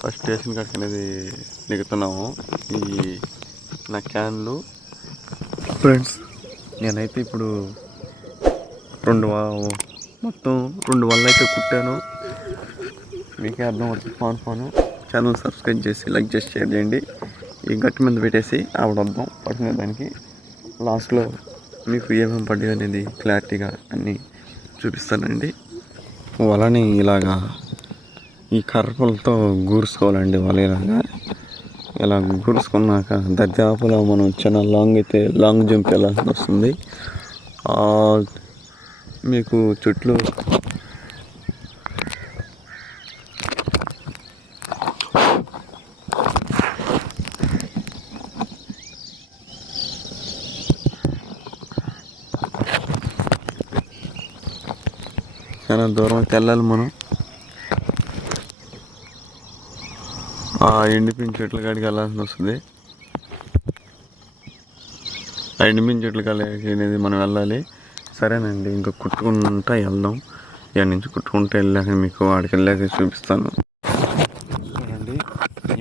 First station కాడికి అనేది దిగుతున్నాము. ఈ నా క్యాన్లు ఫ్రెండ్స్, నేనైతే ఇప్పుడు మొత్తం 2 వల్ల అయితే కుట్టాను. మీకే అర్థం అవుతుంది. ఫోన్ ఛానల్ సబ్స్క్రైబ్ చేసి లైక్ చేసి షేర్ చేయండి. ఈ గట్టి మీద పెట్టేసి ఆవిడొద్దాం పడుకునే దానికి. లాస్ట్లో మీకు ఏమేమి పడ్డాయి అనేది క్లారిటీగా అన్నీ చూపిస్తానండి. వలని ఇలాగా ఈ కర్రలతో గూరుసుకోవాలండి. వల ఇలా గూరుసుకున్నాక దర్దాపులో మనం చాలా లాంగ్ జంప్ వెళ్ళాల్సి వస్తుంది. మీకు చుట్లు చాలా దూరం వెళ్ళాలి మనం. ఆ ఎండిపోయిన చెట్ల కాడికి వెళ్ళాల్సి వస్తుంది. ఆ ఎండిపోయిన చెట్ల కాడికి అనేది మనం వెళ్ళాలి. సరేనండి, ఇంకా కుట్టుకుంటా వెళ్దాం. ఇక్కడి నుంచి కుట్టుకుంటూ వెళ్ళాక మీకు వాడికి వెళ్ళాక చూపిస్తాను. చూడండి,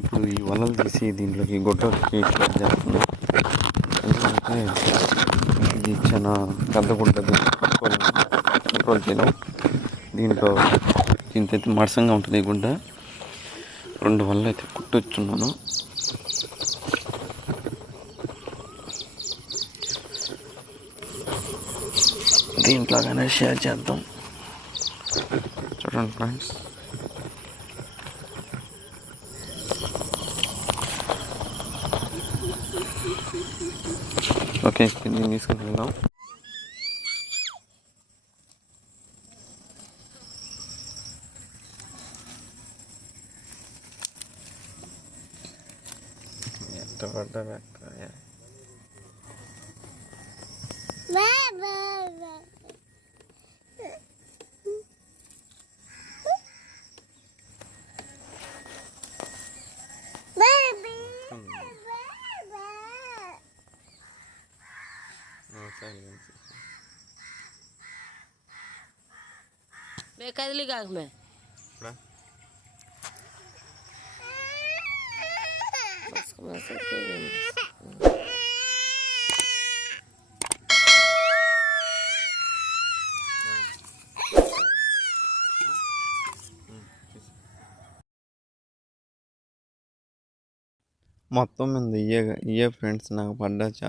ఇప్పుడు ఈ వలలు తీసి దీంట్లోకి గుడ్డకి స్టార్ట్ చేస్తున్నాం. ఎందుకంటే ఇది చాలా పెద్ద గుడ్డ, కంట్రోల్ చేయడం. దీంట్లో అయితే మడసంగా ఉంటుంది ఈ గుడ్డ. 2 వల్ల అయితే కుట్టొచ్చున్నాను. దీంట్లోగానే షేర్ చేద్దాం. చూడండి ఫ్రెండ్స్, ఓకే దీన్ని తీసుకుని వెళ్దాం. ఎంత పడ్డా मैं कदली गाँव में మొత్తం మీద ఇయే ఫ్రెండ్స్ నాకు పడ్డా చేప.